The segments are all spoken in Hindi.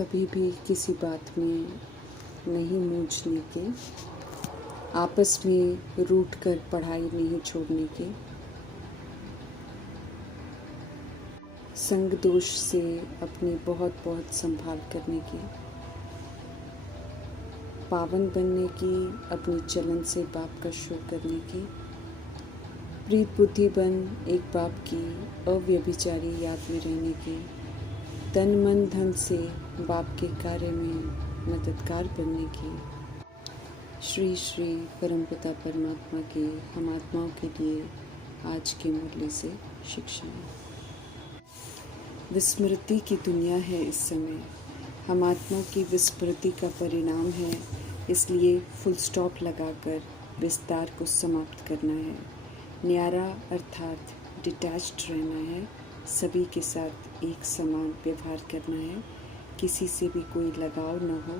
कभी भी किसी बात में नहीं मूझने के, आपस में रूठ कर पढ़ाई नहीं छोड़ने के, संग दोष से अपनी बहुत बहुत संभाल करने की, पावन बनने की, अपनी चलन से बाप का शो करने की, प्रीत बुद्धि बन एक बाप की अव्यभिचारी याद में रहने की, तन मन धन से बाप के कार्य में मददगार बनने की। श्री श्री परमपिता परमात्मा के हम आत्माओं के लिए आज के मुरली से शिक्षाएं। विस्मृति की दुनिया है इस समय, हम आत्माओं की विस्मृति का परिणाम है, इसलिए फुल स्टॉप लगाकर विस्तार को समाप्त करना है। न्यारा अर्थात डिटैच्ड रहना है, सभी के साथ एक समान व्यवहार करना है, किसी से भी कोई लगाव न हो।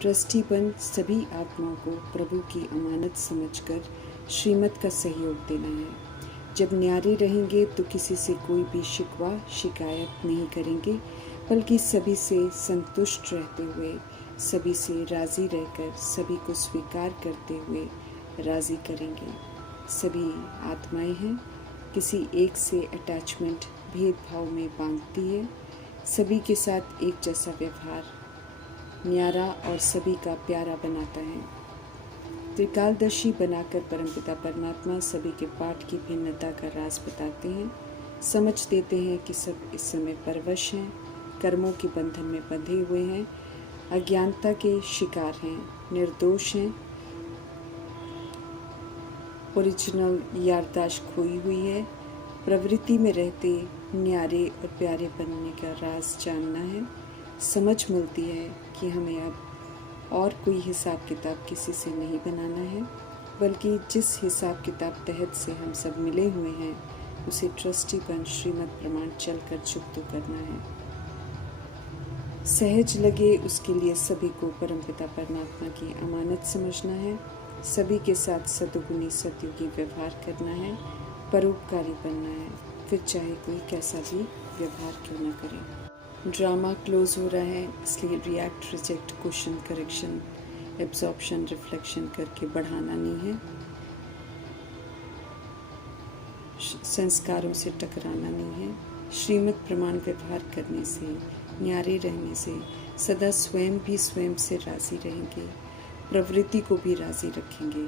ट्रस्टी बन सभी आत्माओं को प्रभु की अमानत समझकर श्रीमत का सहयोग देना है। जब न्यारे रहेंगे तो किसी से कोई भी शिकवा शिकायत नहीं करेंगे, बल्कि सभी से संतुष्ट रहते हुए, सभी से राज़ी रहकर, सभी को स्वीकार करते हुए राज़ी करेंगे। सभी आत्माएं हैं, किसी एक से अटैचमेंट भेदभाव में बांधती है, सभी के साथ एक जैसा व्यवहार न्यारा और सभी का प्यारा बनाता है। त्रिकालदर्शी बनाकर परमपिता परमात्मा सभी के पाठ की भिन्नता का राज बताते हैं, समझ देते हैं कि सब इस समय परवश हैं, कर्मों के बंधन में बंधे हुए हैं, अज्ञानता के शिकार हैं, निर्दोष हैं, ओरिजिनल याददाश्त खोई हुई है। प्रवृत्ति में रहते न्यारे और प्यारे बनने का राज जानना है। समझ मिलती है कि हमें अब और कोई हिसाब किताब किसी से नहीं बनाना है, बल्कि जिस हिसाब किताब तहत से हम सब मिले हुए हैं उसे ट्रस्टी बन श्रीमद् प्रमाण चलकर चुकतो करना है। सहज लगे उसके लिए सभी को परमपिता परमात्मा की अमानत समझना है, सभी के साथ सद्गुणी सतयुगी व्यवहार करना है, परोपकारी बनना है, फिर चाहे कोई कैसा भी व्यवहार क्यों न करे। ड्रामा क्लोज हो रहा है, इसलिए react, reject, question, correction, absorption, reflection करके बढ़ाना नहीं है। संस्कारों से टकराना नहीं है। श्रीमद् प्रमाण व्यवहार करने से, न्यारे रहने से सदा स्वयं भी स्वयं से राज़ी रहेंगे, प्रवृत्ति को भी राज़ी रखेंगे।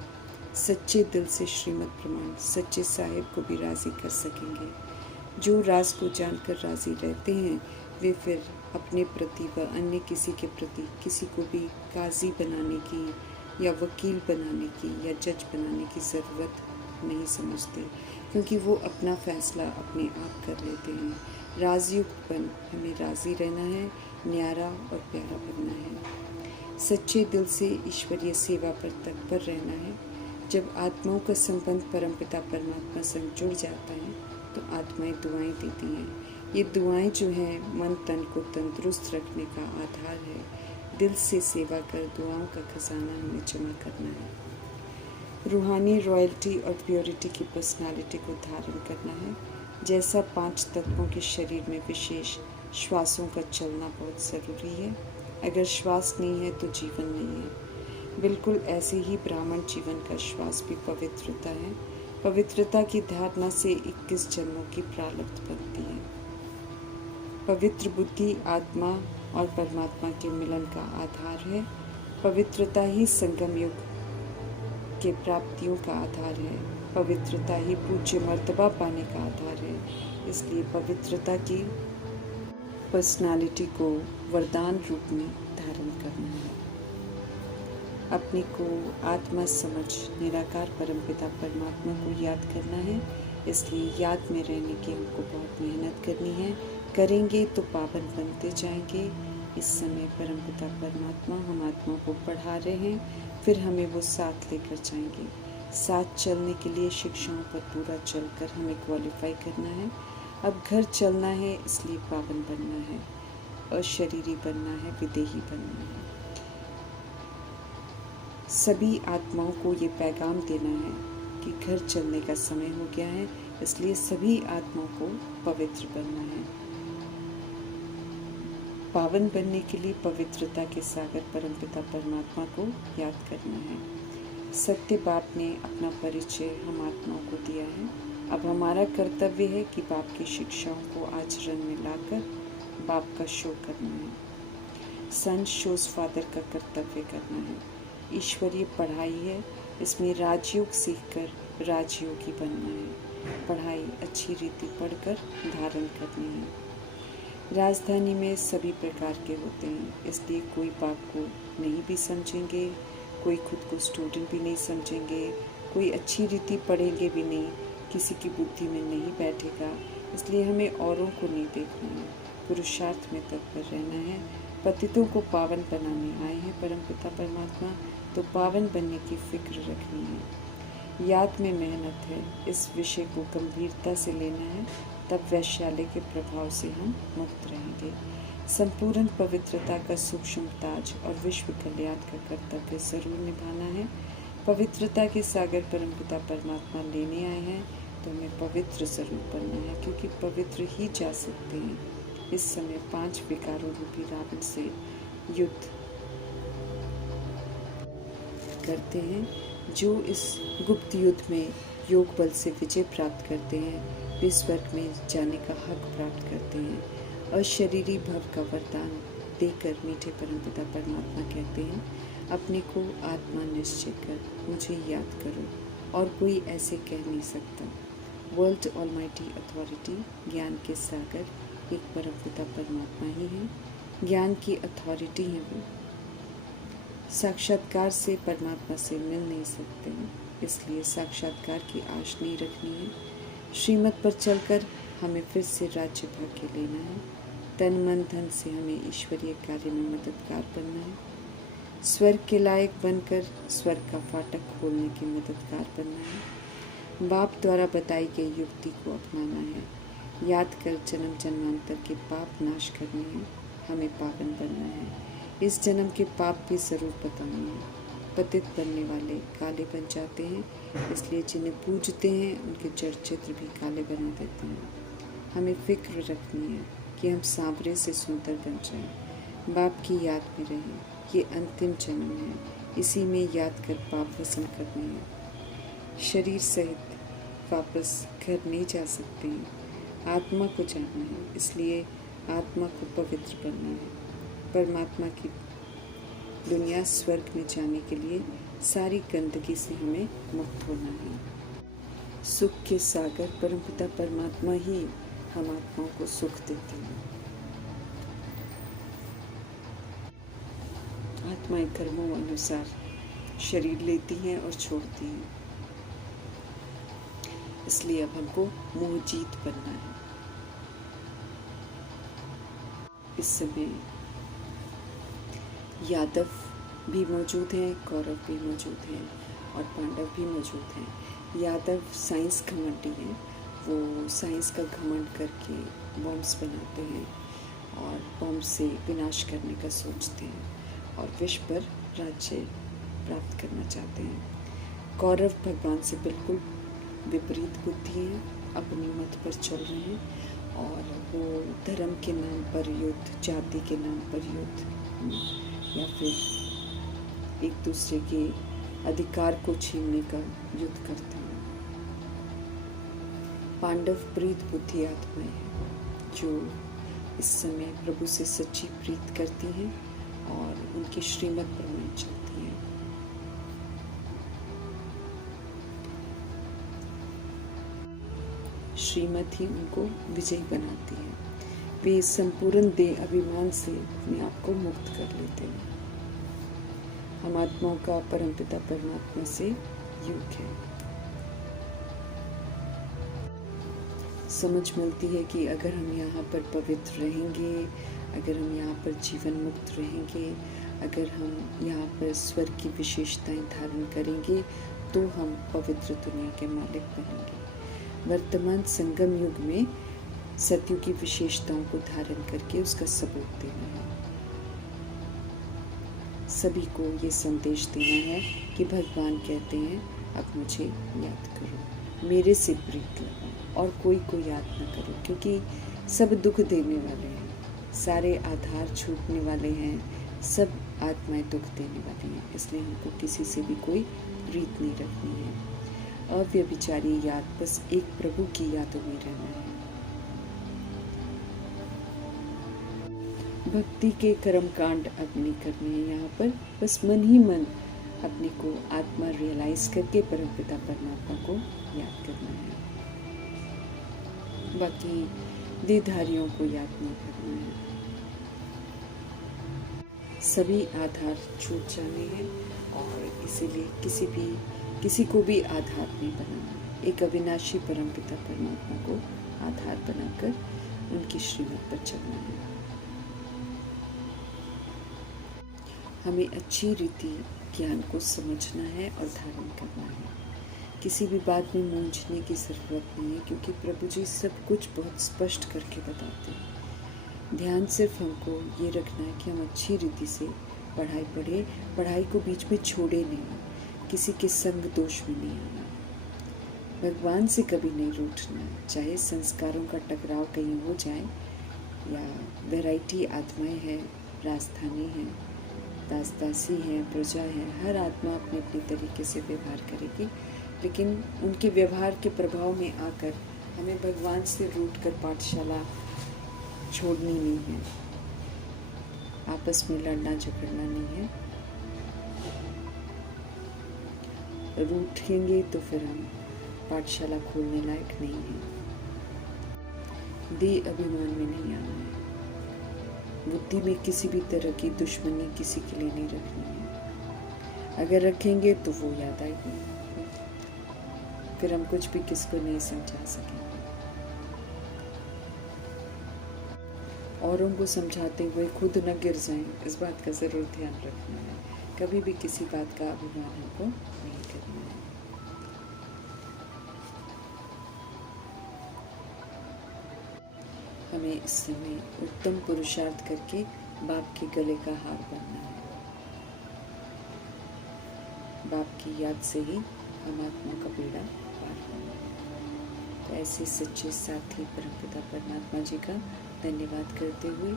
सच्चे दिल से श्रीमद् प्रमाण सच्चे साहिब को भी राज़ी कर सकेंगे। जो राज को जानकर राज़ी रहते हैं वे फिर अपने प्रति व अन्य किसी के प्रति किसी को भी काजी बनाने की या वकील बनाने की या जज बनाने की ज़रूरत नहीं समझते, क्योंकि वो अपना फैसला अपने आप कर लेते हैं। राजयुक्त बन हमें राज़ी रहना है, न्यारा और प्यारा बनना है। सच्चे दिल से ईश्वरीय सेवा पर तत्पर रहना है। जब आत्माओं का संबंध परमपिता परमात्मा से जुड़ जाता है तो आत्माएं दुआएं देती हैं। ये दुआएं जो हैं मन तन को तंदुरुस्त रखने का आधार है। दिल से सेवा कर दुआओं का खजाना हमें जमा करना है। रूहानी रॉयल्टी और प्योरिटी की पर्सनालिटी को धारण करना है। जैसा 5 तत्वों के शरीर में विशेष श्वासों का चलना बहुत ज़रूरी है, अगर श्वास नहीं है तो जीवन नहीं है। बिल्कुल ऐसे ही ब्राह्मण जीवन का श्वास भी पवित्रता है। पवित्रता की धारणा से 21 जन्मों की प्रारब्ध बनती है। पवित्र बुद्धि आत्मा और परमात्मा के मिलन का आधार है। पवित्रता ही संगम युग के प्राप्तियों का आधार है। पवित्रता ही पूज्य मर्तबा पाने का आधार है। इसलिए पवित्रता की पर्सनालिटी को वरदान रूप में धारण करना है। अपने को आत्मा समझ निराकार परमपिता परमात्मा को याद करना है, इसलिए याद में रहने की हमको बहुत मेहनत करनी है। करेंगे तो पावन बनते जाएंगे। इस समय परमपिता परमात्मा हम आत्मा को पढ़ा रहे हैं, फिर हमें वो साथ लेकर जाएंगे। साथ चलने के लिए शिक्षाओं पर पूरा चलकर हमें क्वालिफाई करना है। अब घर चलना है, इसलिए पावन बनना है, अशरीरी बनना है, विदेही बनना है। सभी आत्माओं को ये पैगाम देना है कि घर चलने का समय हो गया है, इसलिए सभी आत्माओं को पवित्र बनना है। पावन बनने के लिए पवित्रता के सागर परमपिता परमात्मा को याद करना है। सत्य बाप ने अपना परिचय हम आत्माओं को दिया है। अब हमारा कर्तव्य है कि बाप की शिक्षाओं को आचरण में लाकर बाप का शो करना है। सन शोज फादर का कर्तव्य करना है। ईश्वरीय पढ़ाई है, इसमें राजयोग सीखकर राजयोगी बनना है। पढ़ाई अच्छी रीति पढ़कर धारण करनी है। राजधानी में सभी प्रकार के होते हैं, इसलिए कोई बाप को नहीं भी समझेंगे, कोई खुद को स्टूडेंट भी नहीं समझेंगे, कोई अच्छी रीति पढ़ेंगे भी नहीं, किसी की बुद्धि में नहीं बैठेगा। इसलिए हमें औरों को नहीं देखना है, पुरुषार्थ में तत्पर रहना है। पतितों को पावन बनाने आए हैं परमपिता परमात्मा, तो पावन बनने की फिक्र रखनी है। याद में मेहनत है, इस विषय को गंभीरता से लेना है, तब वैश्यालय के प्रभाव से हम मुक्त रहेंगे। संपूर्ण पवित्रता का सूक्ष्म ताज और विश्व कल्याण का कर्तव्य जरूर निभाना है। पवित्रता के सागर परमपिता परमात्मा लेने आए हैं, तो हमें पवित्र जरूर बनना है, क्योंकि पवित्र ही जा सकते हैं। इस समय 5 विकारों रूपी रावण से युद्ध करते हैं। जो इस गुप्त युद्ध में योग बल से विजय प्राप्त करते हैं, वे स्वर्ग में जाने का हक प्राप्त करते हैं। अशरीरी भव का वरदान देकर मीठे परमपिता परमात्मा कहते हैं, अपने को आत्मा निश्चय कर मुझे याद करो, और कोई ऐसे कह नहीं सकता। वर्ल्ड ऑलमाइटी अथॉरिटी, ज्ञान के सागर एक परमपिता परमात्मा ही है। ज्ञान की अथॉरिटी है वो। साक्षात्कार से परमात्मा से मिल नहीं सकते हैं, इसलिए साक्षात्कार की आश नहीं रखनी है। श्रीमत पर चलकर हमें फिर से राज्य भाग्य लेना है। तन मन धन से हमें ईश्वरीय कार्य में मददगार बनना है। स्वर्ग के लायक बनकर स्वर्ग का फाटक खोलने की मददगार बनना है। बाप द्वारा बताई गई युक्ति को अपनाना है। याद कर जन्म जन्मांतर के पाप नाश करने हैं, हमें पावन बनना है। इस जन्म के पाप भी ज़रूर बताने हैं। पतित बनने वाले काले बन जाते हैं, इसलिए जिन्हें पूजते हैं उनके जड़ चित्र भी काले बना देते हैं। हमें फिक्र रखनी है कि हम सांवरे से सुंदर बन जाएं। बाप की याद में रहें। ये अंतिम जन्म है, इसी में याद कर पाप वसन करने हैं। शरीर सहित वापस घर नहीं जा सकते हैं। आत्मा को जाना है, इसलिए आत्मा को पवित्र बनना है। परमात्मा की दुनिया स्वर्ग में जाने के लिए सारी गंदगी से हमें मुक्त होना है। सुख के सागर परमपिता परमात्मा ही हम आत्माओं को सुख देते हैं। आत्माएं कर्मों अनुसार शरीर लेती हैं और छोड़ती हैं, इसलिए अब हमको मोह जीत बनना है। इस समय यादव भी मौजूद हैं, कौरव भी मौजूद हैं और पांडव भी मौजूद हैं। यादव साइंस घमंडी हैं, वो साइंस का घमंड करके बॉम्ब्स बनाते हैं और बॉम्ब से विनाश करने का सोचते हैं और विश्व पर राज्य प्राप्त करना चाहते हैं। कौरव भगवान से बिल्कुल विपरीत बुद्धि है, अपनी मत पर चल रहे हैं और वो धर्म के नाम पर युद्ध, जाति के नाम पर युद्ध या फिर एक दूसरे के अधिकार को छीनने का युद्ध करते हैं। पांडव प्रीत बुद्धि आत्माएं हैं, जो इस समय प्रभु से सच्ची प्रीत करती हैं और उनकी श्रीमत प्रमाण चलती हैं। श्रीमत ही उनको विजयी बनाती है। वे संपूर्ण देह अभिमान से अपने आप को मुक्त कर लेते हैं। हम आत्माओं का परमपिता परमात्मा से युग है। समझ मिलती है कि अगर हम यहाँ पर पवित्र रहेंगे, अगर हम यहाँ पर जीवन मुक्त रहेंगे, अगर हम यहाँ पर स्वर्ग की विशेषताएं धारण करेंगे, तो हम पवित्र दुनिया के मालिक बनेंगे। वर्तमान संगम युग में सत्युग की विशेषताओं को धारण करके उसका सबूत देना है। सभी को ये संदेश देना है कि भगवान कहते हैं, अब मुझे याद करो, मेरे से प्रीत लगाओ और कोई को याद न करो, क्योंकि सब दुख देने वाले हैं, सारे आधार छूटने वाले हैं, सब आत्माएं दुख देने वाली हैं, इसलिए हमको किसी से भी कोई प्रीत नहीं रखनी है। अव्यभिचारी याद, बस एक प्रभु की यादों में रहना है। भक्ति के कर्म कांड अब नहीं करने हैं यहाँ पर, बस मन ही मन अपने को आत्मा रियलाइज करके परमपिता परमात्मा को याद करना है। बाकी देहधारियों को याद नहीं करना है। सभी आधार छूट जाने हैं और इसीलिए किसी को भी आधार नहीं बनाना। एक अविनाशी परमपिता परमात्मा को आधार बनाकर उनकी श्रीमत पर चलना है। हमें अच्छी रीति ज्ञान को समझना है और धारण करना है। किसी भी बात में मूंझने की ज़रूरत नहीं है, क्योंकि प्रभु जी सब कुछ बहुत स्पष्ट करके बताते हैं। ध्यान सिर्फ हमको ये रखना है कि हम अच्छी रीति से पढ़ाई पढ़े, पढ़ाई को बीच में छोड़े नहीं, किसी के संग दोष में नहीं आना, भगवान से कभी नहीं रूठना। चाहे संस्कारों का टकराव कहीं हो जाए या वैरायटी आत्माएं हैं, राजधानी हैं, दासदासी हैं, प्रजा है, हर आत्मा अपने अपने तरीके से व्यवहार करेगी, लेकिन उनके व्यवहार के प्रभाव में आकर हमें भगवान से रूठ कर पाठशाला छोड़नी नहीं है। आपस में लड़ना झगड़ना नहीं है। रूठेंगे तो फिर हम पाठशाला खोलने लायक नहीं है। देह अभिमान में नहीं आना है। बुद्धि में किसी भी तरह की दुश्मनी किसी के लिए नहीं रखनी है। अगर रखेंगे तो वो याद आएगी, फिर हम कुछ भी किसको नहीं समझा सकेंगे। औरों को समझाते हुए खुद न गिर जाएं, इस बात का ज़रूर ध्यान रखना है। कभी भी किसी बात का अभिमान हमको नहीं करना है। हमें इस समय उत्तम पुरुषार्थ करके बाप के गले का हार बनना है। बाप की याद से ही हम आत्मा का बेड़ा पार होना है। तो ऐसे सच्चे साथी परमपिता परमात्मा जी का धन्यवाद करते हुए